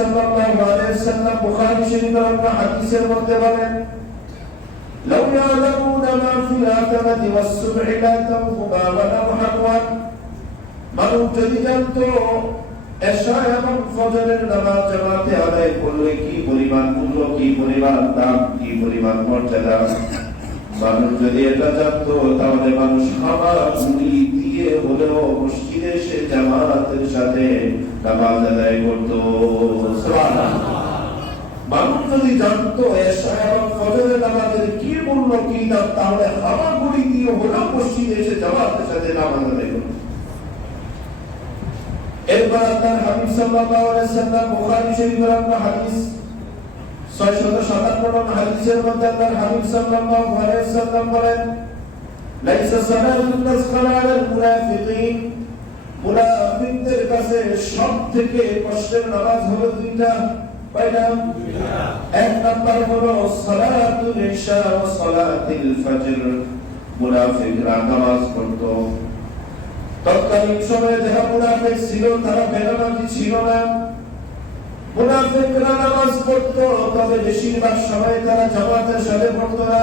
সাল্লাল্লাহু আলাইহি ওয়াসাল্লাম বুখারী শরীফের হাদিসের মধ্যে বলেন, লাউ ইয়ালামুনা মা ফিল আখিরাতি ওয়াস সুবহি লা তাওফুবা ওয়া লা মুহাওয়ান। মানুষ যদি জানতো এশা এবং ফজরের নামাজ জামাতে আদায় করলে কি পরিমাণ মূল্য, কি পরিমাণ দাম, কি পরিমাণ মর্যাদা, মানুষ যদি এটা জানতো তাহলে মানুষ হামাগুড়ি দিয়ে হলেও মসজিদে এসে জামাতের সাথে নামাজ আদায় করতো। সুবহানাল্লাহ। মানুষ যদি জানতো এশা এবং ফজরের নামাজের কি মূল্য, কি দাম, তাহলে হামাগুড়ি দিয়ে হলেও মসজিদে এসে জামাতের সাথে নামাজ আদায় করতো। এরপর আল্লাহর হাবিব সাল্লাল্লাহু আলাইহি ওয়াসাল্লাম বুখারী শরীফের হাদিস 657 নম্বর হাদিসের মধ্যে আল্লাহর হাবিব সাল্লাল্লাহু আলাইহি ওয়াসাল্লাম বলেন, লাইসা সালাতুন আসকালা আলাল মুনাফিকিন। মুনাফিকদের কাছে সবথেকে কষ্টের নামাজ হলো দুইটা। কয়টা? এক নাম্বার হলো সালাতুল ইশা ওয়া সালাতুল ফজর। মুনাফিকরা নামাজ পড়তো, তৎকালীন সময়ে যারা মুনাফিক ছিল তারা বেনামাজি ছিল না। মুনাফিকরা নামাজ পড়তো, তবে বেশিরভাগ সময় তারা জামাতের সাথে পড়তো না।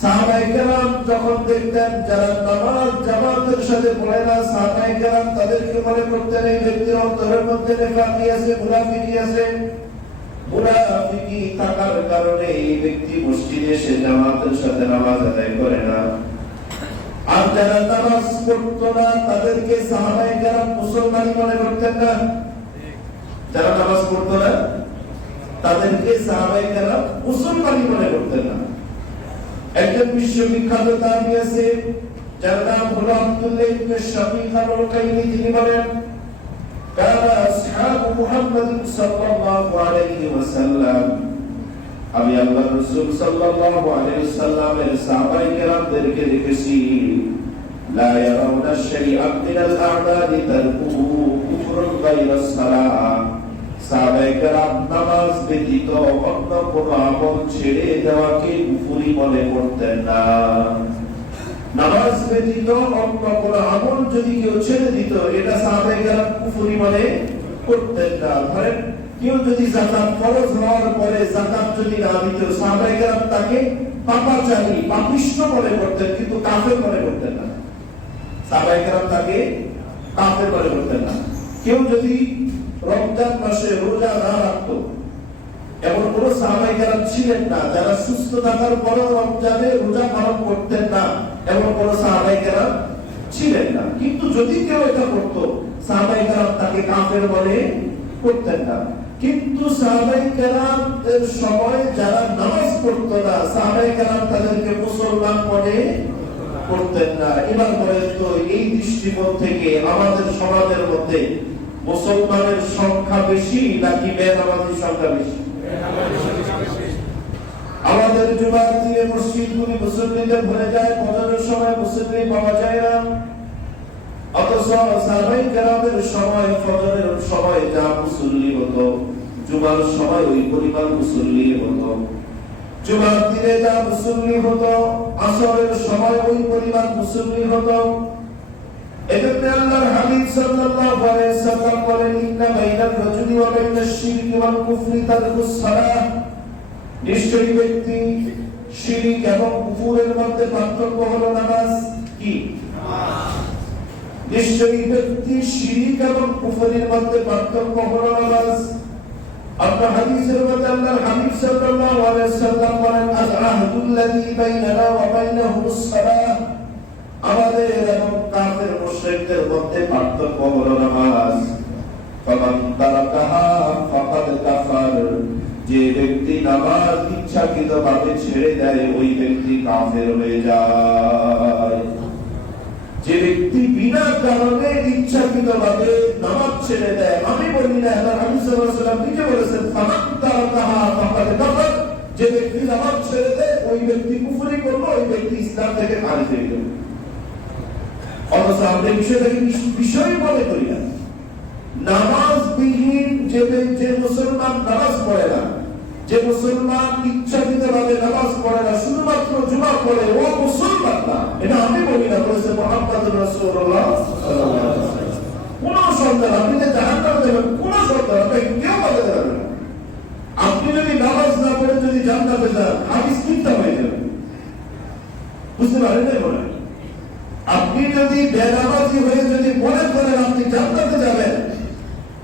সাহাবায়ে কেরাম যখন দেখতেন যারা নামাজ জামাতের সাথে পড়ে না, সাহাবায়ে কেরাম তাদেরকে মনে করতেন এই ব্যক্তির অন্তরের মধ্যে নিফাকি আছে, মুনাফিকি আছে। মুনাফিকি থাকার কারণে এই ব্যক্তি মসজিদে এসে জামাতের সাথে নামাজ আদায় করে না। আর যারা নামাজ পড়তো না তাদেরকে সাহাবায়ে কেরাম মুসলমান মনে করতেন না। যারা নামাজ পড়তো না তাদেরকে সাহাবায়ে কেরাম মুসলমান মনে করতেন না। একজন বিশ্ববিখ্যাত তাবী আছে যার নাম হলো আব্দুল্লাহ ইবনে শাকিক আল-কাইনি। তিনি বলেন, কানা আসহাবু মুহাম্মদ সাল্লাল্লাহু আলাইহি ওয়াসাল্লাম, আমি আল্লাহর রাসূল সাল্লাল্লাহু আলাইহি ওয়াসাল্লামের সাহাবায়ে কেরামদেরকে দেখেছি, লা ইয়ারাউনা শাইআন মিনাল আ'মালি তারকুহু কুফরুন গায়রা সালাহ। সাহাবায়ে কেরাম নামাজ ব্যতীত অন্য কোনো আমল ছেড়ে দেওয়াকে কুফরি মনে করতেন না। নামাজ ব্যতীত অন্য কোনো আমল যদি কেউ ছেড়ে দিত, এটা সাহাবায়ে কেরাম কুফরি মনে করতেন না। ধরেন কেউ যদি যাকাত ফরজ হওয়ার পরে যাকাত যদি না দিত, সাহাবায়ে কেরাম তাকে পাপাচারী, পাপিষ্ঠ মনে করতেন, কিন্তু কাফের মনে করতেন না। সাহাবায়ে কেরাম তাকে কাফের মনে করতেন না। কেউ যদি রমজান মাসে রোজা না রাখতো, এমন কোন সাহাবায়ে কেরাম ছিলেন না যারা সুস্থ থাকার পরেও রমজানে রোজা পালন করতেন না, এমন কোন সাহাবায়ে কেরাম ছিলেন না। কিন্তু যদি কেউ এটা করতো, সাহাবায়ে কেরাম তাকে কাফের মনে করতেন না। কিন্তু সাহাবায়ে কেরাম এর সময় যারা নামাজ পড়তো না, সাহাবায়ে কেরাম তাদেরকে মুসলমান মনে করতেন না। এবার বলেন তো, এই দৃষ্টিকোণ থেকে আমাদের সমাজের মধ্যে মুসলমানের সংখ্যা বেশি নাকি বেনামাজির সংখ্যা বেশি? আমাদের জুমার দিনে মসজিদগুলি মুসল্লিতে ভরে যায়, ফজরের সময় মুসল্লি পাওয়া যায় না। অথচ সাহাবায়ে কেরামের সময় ফজরের সময় যা মুসল্লি হতো, জুমার সময় ওই পরিমাণ মুসল্লি হতো। জুমার দিনে যা মুসল্লি হতো, আসরের সময় ওই পরিমাণ মুসল্লি হতো। এজন্য আল্লাহর হাবিব সাল্লাল্লাহু আলাইহি ওয়াসাল্লাম বলেন, ইন্না বাইনার রাজুলি ওয়া বাইনাশ শিরকি ওয়াল কুফরি তারকুস সালাহ। নিশ্চয়ই ব্যক্তি শিরক এবং কুফরের মধ্যে পার্থক্য হলো নামাজ। কি? নিশ্চয়ই ব্যক্তি শিরক এবং কুফরের মধ্যে পার্থক্য হলো নামাজ। আপনার হাদিসের মধ্যে আল্লাহর হাবিব সাল্লাল্লাহু আলাইহি ওয়াসাল্লাম বলেন, আল আহদুল্লাযী বাইনানা ওয়া বাইনাহুমুস সালাহ। আমাদের এবং কাফের মুশরিকদের মধ্যে পার্থক্য হলো নামাজ। ফামান তারাকাহা ফাকাদ কাফার। যে ব্যক্তি নামাজ ইচ্ছাকৃতভাবে ছেড়ে দেয়, ওই ব্যক্তি কাফের হয়ে যায়। যে ব্যক্তি বিনা কারণে ইচ্ছাকৃতভাবে নামাজ ছেড়ে দেয়, আমি বলি না, আল্লাহর হাবিব সাল্লাল্লাহু আলাইহি ওয়াসাল্লাম নিজে বলেছেন, ফামান তারাকাহা ফাকাদ কাফার। যে ব্যক্তি নামাজ ছেড়ে দেয়, ওই ব্যক্তি কুফরি করলো, ওই ব্যক্তি ইসলাম থেকে খারিজ হয়ে গেল। অথচ আমরা বিষয়টাকে বিষয় মনে করি না। নামাজবিহীন যে মুসলমান নামাজ পড়ে না, যে মুসলমান ইচ্ছাকৃতভাবে নামাজ পড়ে না, শুধুমাত্র জুমা পড়ে, ও মুসলমান না। এটা আমি বলি না, বলেছে মুহাম্মদুর রাসূলুল্লাহ সাল্লাল্লাহু আলাইহি ওয়াসাল্লাম। কোন সন্তান আপনি যে জাহান্নামে যাবেন, কোন সন্তান আপনাকে কেউ জান্নাতে যান, হাদিস মিথ্যা হয়ে যাবে। বুঝতে পারেন না? বলেন, আপনি যদি বেনামাজি হয়ে যদি মনে করেন আপনি জান্নাতে যাবেন,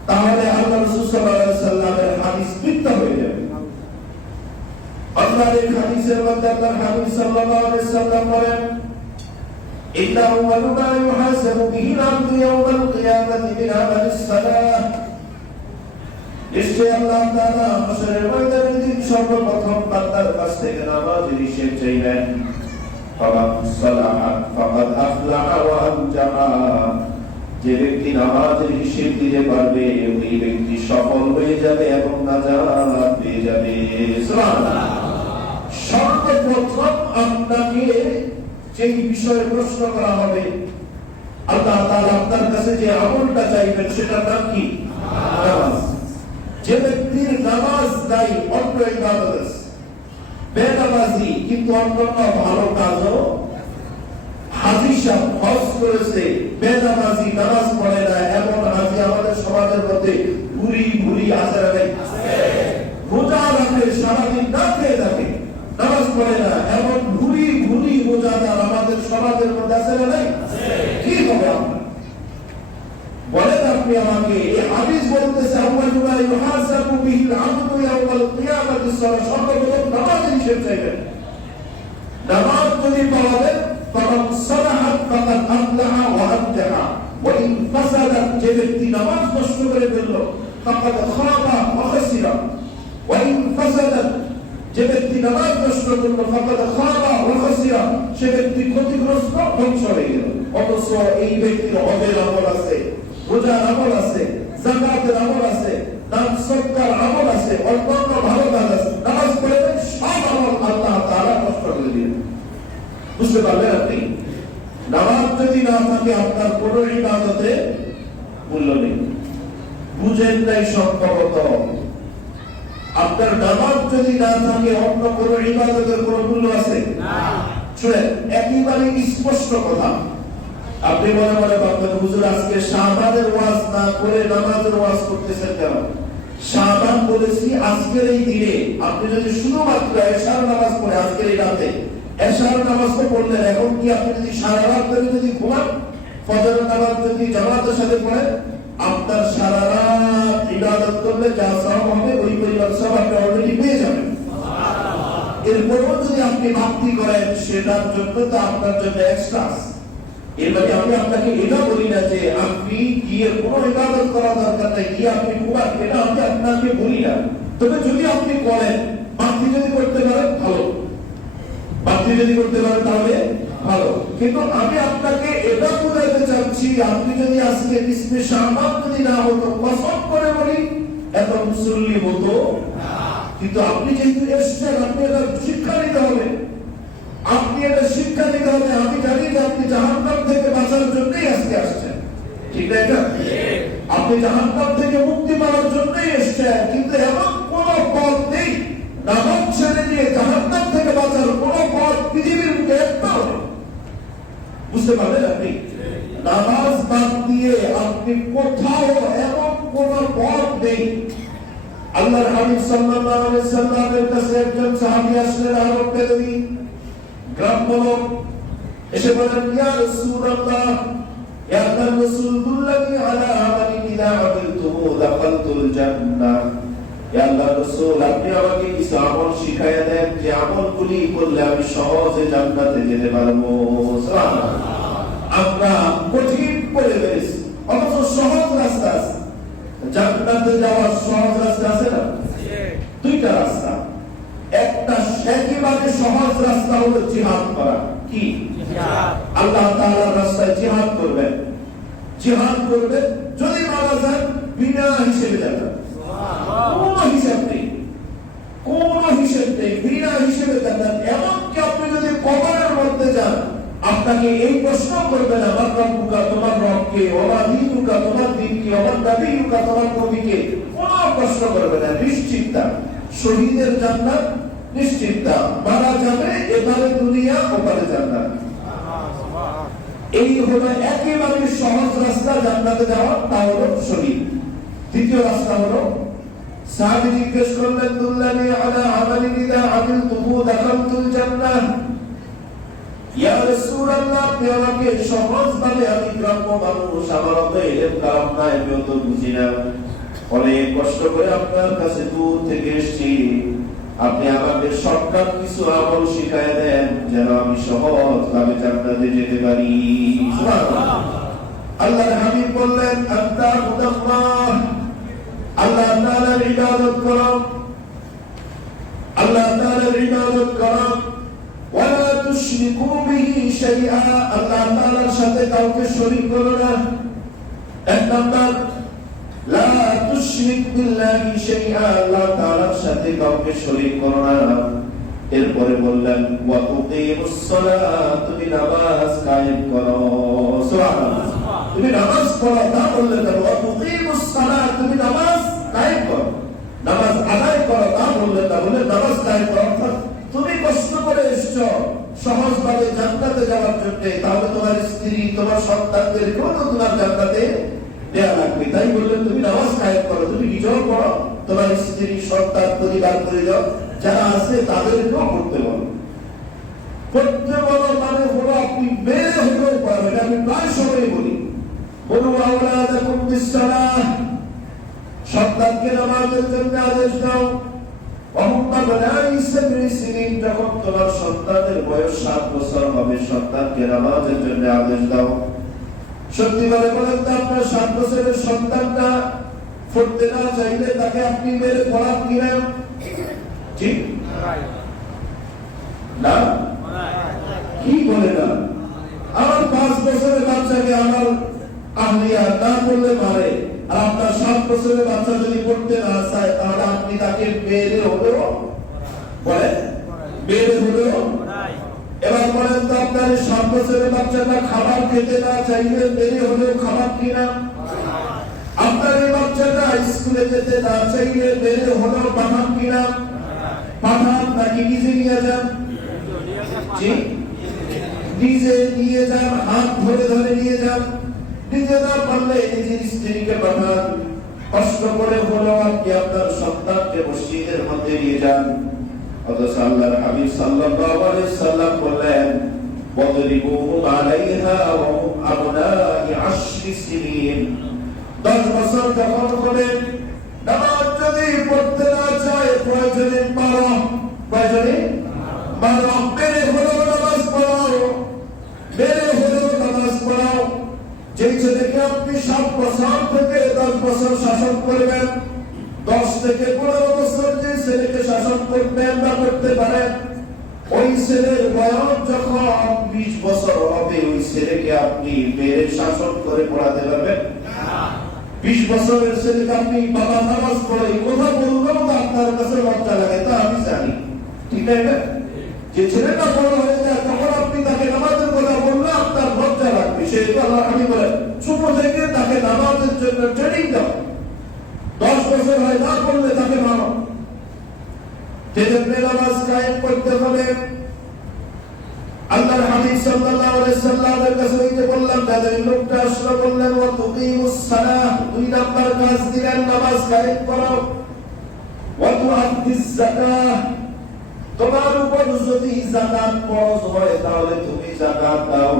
তাহলে আল্লাহ রাসূল সাল্লাল্লাহু আলাইহি ওয়াসাল্লামের হাদিস মিথ্যা হয়ে যাবে। আল্লাহর এই হাদিসের মধ্যে আল্লাহর হাবিব সাল্লাল্লাহু আলাইহি ওয়াসাল্লাম বলেন, ইন্না আউয়ালু মা ইউহাসাবু বিহি আল-আবদু ইয়াওমাল কিয়ামাতি মিন আমালিস সালাহ। নিশ্চয়ই আল্লাহ তাআলা হাশরের ময়দানে দিন সর্বপ্রথম বান্দার কাছ থেকে নামাজের হিসাব চাইবেন। ফামান সালাহা ফাকাদ আফলাহা ওয়া আনজাহা। যে ব্যক্তি নামাজের হিসাব দিতে পারবে ওই ব্যক্তি সফল হয়ে যাবে এবং নাজাত পেয়ে যাবে। সুবহানাল্লাহ। সর্বপ্রথম আপনাকে যে বিষয়ে প্রশ্ন করা হবে, আল্লাহ তাআলা আপনার কাছে যে আমলটা চাইবেন সেটার নাম কি? নামাজ। যে ব্যক্তির নামাজ নাই, অন্য ইবাদত আছে, বেনামাজি কিন্তু অন্যান্য ভালো কাজও, হাজী সাহেব হজ করেছে, বেনামাজি নামাজ পড়ে না, এমন হাজী আমাদের সমাজের মধ্যে ভুরি ভুরি আছে না নাই? রোজা রাখে, সারাদিন না খেয়ে থাকে, নামাজ পড়ে না, এমন ভুরি ভুরি রোজাদার আমাদের সমাজের মধ্যে আছে না নাই? কি হবে আপনার? বলেন আপনি আমাকে। এই হাদিস বলতেছে আউয়ালু মা ইউহাসাবু বিহি আল-আবদু ইয়াওমাল কিয়ামাতি সালাহ। সর্বপ্রথম নামাজের হিসাব চাইবেন। নামাজ যদি পাওয়া যায়, ফামান সালাহাত ফাকাদ আফলাহা ওয়া আনজাহা। ওয়া ইন ফাসাদাত, যে ব্যক্তি নামাজ নষ্ট করে ফেলল, ফাকাদ খাবা ওয়া খাসিরা। ওয়া ইন ফাসাদাত, যে ব্যক্তি নামাজ নষ্ট করল, ফাকাদ খাবা ওয়া খাসিরা, সে ব্যক্তি ক্ষতিগ্রস্ত, ধ্বংস হয়ে গেল। অথচ এই ব্যক্তির হজের আমল আছে, রোজার আমল আছে, যাকাতের আমল আছে, দান সদকার আমল আছে, অন্যান্য ভালো কাজ আছে, নামাজ পড়ে সব আমল আল্লাহ তাআলা নষ্ট করে দিবেন। বুঝতে পারলেন আপনি? নামাজ যদি না থাকে আপনার কোনো ইবাদতে মূল্য নেই। বুঝেন নাই সম্ভবত। আপনার নামাজ যদি না থাকে অন্য কোনো ইবাদতের কোনো মূল্য আছে না। শুনেন, একেবারে স্পষ্ট কথা। আপনি মনে মনে ভাববেন, হুজুর আজকে শাবানের ওয়াজ না করে নামাজের ওয়াজ করতেছেন কেন? শাবান বলেছি আজকের এই দিনে আপনি যদি শুধুমাত্র এশার নামাজ পড়ে, আজকের এই রাতে এশার নামাজ তো পড়লেন, এখন কি আপনি যদি সারা রাত ধরে যদি ঘুমান, ফজরের নামাজ যদি জামাতের সাথে পড়েন, আপনার সারা রাত ইবাদত করলে যা সওয়াব হবে ওই পরিমাণ সওয়াব আপনি অলরেডি পেয়ে যাবেন। এরপরও যদি আপনি ভক্তি করেন, সেটার জন্য তো আপনার জন্য এক্সট্রা। এর মানে আমি আপনাকে এটা বলি না যে আপনি গিয়ে কোনো ইবাদত করা দরকার নাই, গিয়ে আপনি ঘুমান, এটা আমি আপনাকে বলি না। তবে যদি আপনি করেন, ভক্তি যদি করতে পারেন ভালো, ভক্তি যদি করতে পারেন তাহলে ভালো। কিন্তু আমি আপনাকে এটা বোঝাতে চাচ্ছি, আপনি যদি আজকে ইসমে শাবান যদি না হতো, কসম করে বলি এত মুসল্লি হতো না। কিন্তু আপনি যেহেতু এসেছেন, আপনি এটা শিক্ষা নিতে হবে। আপনি এটা শিক্ষা নিতে হবে। আমি জানি যে আপনি জাহান্নাম থেকে বাঁচার জন্যই আজকে আসছেন, ঠিক না? এটা আপনি জাহান্নাম থেকে মুক্তি পাওয়ার জন্যই এসেছেন। কিন্তু এমন কোন পথ নেই নামাজ ছেড়ে দিয়ে জাহান্নাম থেকে বাঁচার কোন পথ পৃথিবীর মুখে একটাও নেই। বুঝতে পারলেন আপনি? নামাজ বাদ দিয়ে আপনি কোথাও এমন কোন পথ নেই। আল্লাহর হাবিব সাল্লাল্লাহু আলাইহি ওয়াসাল্লামের কাছে একজন সাহাবী আসলেন, আরব বেদুই গ্রাম্য লোক, এসে বলেন, ইয়া রাসূলুল্লাহ, ইয়া আল্লাহর রাসূল, দুল্লানি আলা আমালিন ইযা আমিলতুহু দাখালতুল জান্নাহ। ইয়া আল্লাহর রাসূল, আপনি আমাকে কিছু আমল শিখায়া দেন যে আমলগুলি করলে আমি সহজে জান্নাতে যেতে পারবো। সুবহানাল্লাহ। আমরা কঠিন করে ফেলেছি, অথচ সহজ রাস্তা আছে। জান্নাতে যাওয়ার সহজ রাস্তা আছে না? দুইটা রাস্তা। একটা একেবারে সহজ রাস্তা হলো জিহাদ করা। কি? আল্লাহ তাআলার রাস্তায় জিহাদ করবেন। জিহাদ করবেন, যদি মারা যান বিনা হিসেবে যাবেন। কোনো হিসাব নেই, কোনো হিসেব নেই, বিনা হিসেবে যাবেন। এমনকি আপনি যদি কবরের মধ্যে যান, আপনাকে এই প্রশ্ন করবে না, আমার রব্বুকা, তোমার রবকে, ওমা দীনুকা, তোমার দিন কি, ওমা নবীকা, তোমার নবীকে, কোনো প্রশ্ন করবে না। নিশ্চিন্তা, শহীদের জান্নাত নিশ্চিন্তা, মারা যাবে এবারে দুনিয়া, ওপারে জান্নাত। এই হলো একেবারে সহজ রাস্তা জান্নাতে যাওয়ার, তা হলো শহীদ। দ্বিতীয় রাস্তা হলো সাহাবী জিজ্ঞেস করলেন, দুল্লানি আলা আমালিন ইযা আমিলতুহু দাখালতুল জান্নাহ। ইয়া রাসূলুল্লাহ, আপনি আমাকে সহজভাবে, আমি গ্রাম্য মানুষ, আমার অত ইলম কালাম নাই, আমি অত বুঝি না, অনেক কষ্ট করে আপনার কাছে দূর থেকে এসেছি, আপনি আমাকে শর্টকাট কিছু আমল শিখায় দেন যেন আমি সহজভাবে জান্নাতে যেতে পারি। সুবহানাল্লাহ। আল্লাহর হাবিব বললেন, আনতা মুদাল্লাহ, আল্লাহ তাআলার ইবাদত করো, আল্লাহ তাআলার ইবাদত করো, ওয়ালা তুশরিকু বিহি শাইআ, আল্লাহ তাআলার সাথে কাউকে শরীক করো না। এক নাম্বার, লা তুশরিক বিল্লাহি শাইআ, আল্লাহ তাআলার সাথে কাউকে শরীক করো না। এরপরে বললেন, ওয়া তুকিমুস সালাত, তুমি নামাজ কায়েম করো। সুবহানাল্লাহ। তুমি নামাজ পড়ো, তা বললেন না, ওয়া তুকিমুস সালাত, তুমি নামাজ কায়েম করো, নামাজ আদায় করো, তা বললেন না, বলে নামাজ কায়েম করো। অর্থাৎ তুমি কষ্ট করে এসছো সহজভাবে জান্নাতে যাওয়ার জন্য, তাহলে তোমার স্ত্রী, তোমার সন্তানদের কেউ তোমার জান্নাতে দেয়া লাগবে, তাই বললেন তুমি নামাজ কায়েম করো, তুমি নিজেও পড়ো, তোমার স্ত্রী, সন্তান, পরিবার, পরিজন যারা আছে তাদেরকেও পড়তে বলো। পড়তে বলো মানে হলো আপনি মেরে হলেও পড়াবেন। আমি প্রায় সময় বলি, বলু আওলাদাকুম বিসসালাহ, সন্তানকে নামাজের জন্য আদেশ দাও। যখন তোমার সন্তানের বয়স 7 বছর হবে, সন্তানকে নামাজের জন্য আদেশ দাও। সত্যি করে বলেন তো, আপনার 7 বছরের সন্তানটা পড়তে না চাইলে তাকে আপনি মেরে পড়ান কিনা? ঠিক না? কি বলে না? আমার 5 বছরের বাচ্চাকে আমার আহলিয়া না করলে মারে, আর আপনার 7 বছরের বাচ্চা যদি পড়তে না চায়, তাহলে আপনি তাকে মেরে হলেও বলেন, মেরে হলেও। এবার বলেন তো, আপনার 7 বছরের বাচ্চাটা খাবার খেতে না চাইলে মেরে হলেও খাবার কিনা? আপনার এই বাচ্চাটা স্কুলে যেতে না চাইলে মেরে হলেও পাঠান কিনা? পাঠান নাকি নিজে নিয়ে যান? নিজে নিয়ে যান, হাত ধরে ধরে নিয়ে যান। নিজে না পারলে নিজের স্ত্রীকে পাঠান, কষ্ট করে হলেও আপনি আপনার সন্তানকে মসজিদের মধ্যে নিয়ে যান। অথচ আল্লাহর হাবিব সাল্লাল্লাহু আলাইহি সাল্লাম বললেন, ওয়াদরিবুহুম আলাইহা ওয়া হুম আবনাই 10 সিনিন, 10 বছর যখন হবে, নামাজ যদি পড়তে না চায়, প্রয়োজনে মারো, প্রয়োজনে মারো, মেরে হলেও নামাজ পড়াও, মেরে হলেও নামাজ পড়াও। যেই ছেলেকে আপনি 7 বছর থেকে 10 বছর শাসন করবেন, 10 থেকে 15 বছর যে ছেলেকে শাসন করবেন বা করতে পারেন, ওই ছেলের বয়স যখন 20 বছর হবে, ওই ছেলেকে আপনি মেরে শাসন করে পড়াতে পারবেন না। 20 বছরের ছেলেকে আপনি বাবা নামাজ পড়ে কথা বললেও তো আপনার কাছে লজ্জা লাগে, তা আমি জানি, ঠিক না? যে ছেলেটা বড় হয়ে যায়, তখন আপনি তাকে নামাজের কথা বললে আপনার লজ্জা লাগবে। সেহেতু আল্লাহ হাবিব বলেন, ছোট থেকে তাকে নামাজের জন্য ট্রেনিং দাও। 10 বছর হয় না করলে তাকে মানো। সেজন্য নামাজ কায়েম করতে হবে। আল্লাহর হাবিব সাল্লাল্লাহু আলাইহি সাল্লামের কাছে ওই যে বললাম, যাদের লোকটা আসলো, বললেন, ওয়া তুকিমুস সালাহ, 2 নাম্বার কাজ দিলেন, নামাজ কায়েম করো। ওয়া তুআদ্দিস যাকাত, তোমার উপর যদি যাকাত ফরজ হয় তাহলে তুমি যাকাত দাও।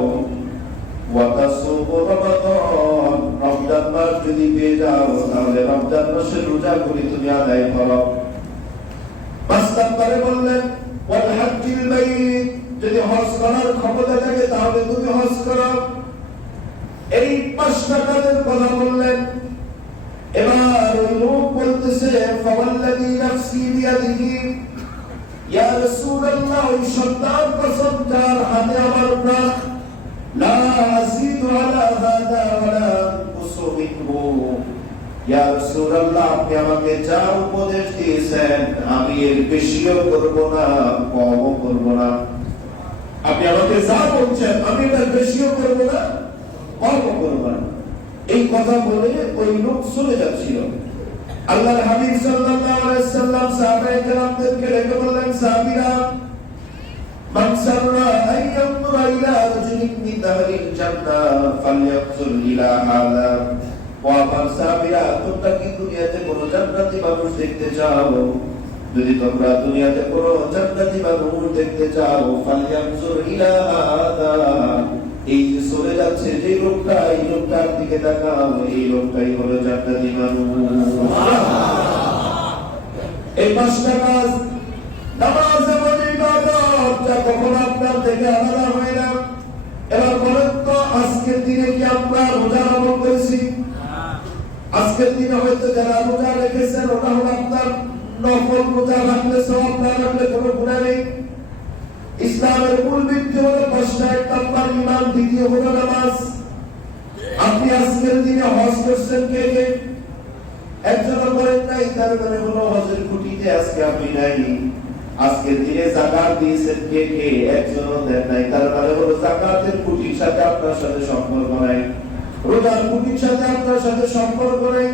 ওয়া তাসুমু রমাদান, রমজান মাস যদি পেয়ে যাও তাহলে রমজান মাসে রোজা করে তুমি আদায় করো। 5 নম্বরে বললেন, ওয়াল হাজ্জিল বাইত, যদি হজ করার ক্ষমতা থাকে তাহলে তুমি হজ করো। এই 5টা কাজের কথা বললেন। এবার ওই লোক বলতেছে, ফাওয়াল্লাযী নাফসি বিয়াদিহি, ইয়া রাসূলুল্লাহ, ওই সন্তান কসম যার হাতে আমার প্রাণ, লা আযীদু আলা হাযা ওয়ালা আনকুসু মিনহু, ইয়া রাসূলুল্লাহ, আপনি আমাকে যা উপদেশ দিয়েছেন আমি এর বেশিও করব না, কমও করব না। আপনি আমাকে যা বলছেন আমি এর বেশিও করব না, কমও করব না। এই কথা বলে ওই লোক চলে যাচ্ছিল। আল্লাহর হাবিব সাল্লাল্লাহু আলাইহি সাল্লাম সাহাবায়ে কেরামদেরকে ডেকে বললেন, সাহাবীরা, মান সাররা আইয়ামুরা ইলা রাজুলিন মিন দারিল জান্নাহ ফালইয়াকসুল ইলা হাযা। ও আমার সাহাবীরা, তোমরা কি দুনিয়াতে কোন জান্নাতি মানুষ দেখতে চাও, যদি তোমরা দুনিয়াতে কোনো জান্নাতি মানুষ দেখতে চাও, ফালয়ানজুর ইলা হাদা, এই যে চলে যাচ্ছে যে লোকটা, এই লোকটার দিকে তাকাও, এই লোকটাই হলো জান্নাতি মানুষ। এই পাঁচটা কাজ, নামাজ এমন ইবাদত যা কখনো আপনার থেকে আলাদা হয় না। এবার বলেন তো, আজকের দিনে কি আমরা রোজা আমল করেছি? আজকের দিনে হয়তো যারা রোজা রেখেছেন, ওটা হলো আপনার নফল রোজা, রাখলে সওয়াব, না রাখলে কোনো গুনাহ নেই। ইসলামের মূল ভিত্তি হলো পাঁচটা, এক নাম্বার ঈমান, দ্বিতীয় হলো নামাজ। আপনি আজকের দিনে হজ করছেন কে কে? একজন বলেন নাই, তার মানে হলো হজের খুঁটিতে আজকে আপনি নাই। আজকের দিনে যাকাত দিয়েছেন কে কে? একজনও দেন নাই, তার মানে হলো যাকাতের খুঁটির সাথে আপনার সাথে সম্পর্ক নাই, রোজার খুঁটির সাথে আপনার সাথে সম্পর্ক নাই।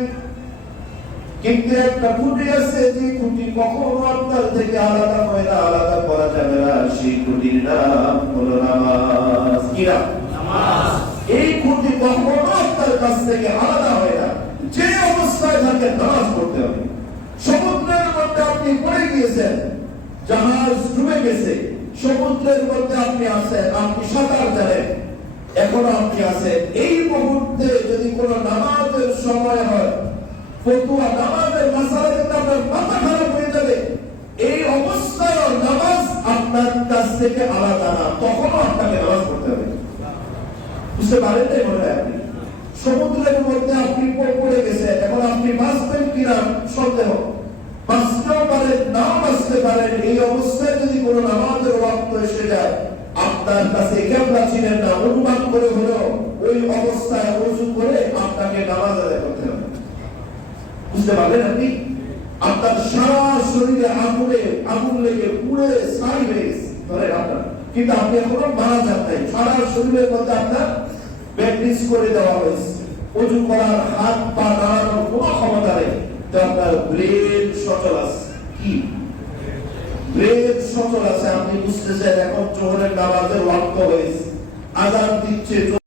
কিন্তু একটা খুঁটি আছে, যে খুঁটি কখনো আপনার থেকে আলাদা হয় না, আলাদা করা যাবে না, সেই খুঁটির নাম হলো নামাজ। কি নাম? নামাজ। এই খুঁটি কখনো আপনার কাছ থেকে আলাদা হয় না, যে অবস্থায় থাকে নামাজ পড়তে হবে। সমুদ্রের মধ্যে আপনি পড়ে গিয়েছেন, জাহাজ ডুবে গেছে, সমুদ্রের মধ্যে আপনি আছেন, আপনি সাঁতার জানেন, এখন আপনি আছেন, এই মুহূর্তে যদি কোনো নামাজের সময় হয়, ফতুয়া নামাজের মাসালা কিন্তু আপনার মাথা খারাপ হয়ে যাবে। এই অবস্থায় নামাজ আপনার কাছ থেকে আলাদা না, তখনও আপনাকে নামাজ পড়তে হবে। বুঝতে পারেন না? মনে হয় আপনি সমুদ্রের মধ্যে আপনি পড়ে গেছেন, এখন আপনি বাঁচবেন কিনা সন্দেহ, বাঁচতেও পারেন, নাও বাঁচতে পারেন। এই অবস্থায় যদি কোনো নামাজের ওয়াক্ত এসে যায়, আপনার কাছে কেবলা ছিলেন না, অনুমান করে হলেও ওই অবস্থায় ওযু করে আপনাকে নামাজ আদায় করতে হবে। বুঝতে পারলেন আপনি? আপনার সারা শরীরে আগুন লেগে পুড়ে ছাই হয়ে গেছে ধরেন আপনার, কিন্তু আপনি এখনো মারা যান নাই, সারা শরীরের মধ্যে আপনার ব্যান্ডেজ করে দেওয়া হয়েছে, ওযু করার, হাত পা নাড়ানোর কোনো ক্ষমতা নেই, তো আপনার ব্রেন সচল আছে। কি ব্রেন সচল আছে? আপনি বুঝতেছেন এখন জোহরের নামাজের ওয়াক্ত হয়েছে, আযান দিচ্ছে।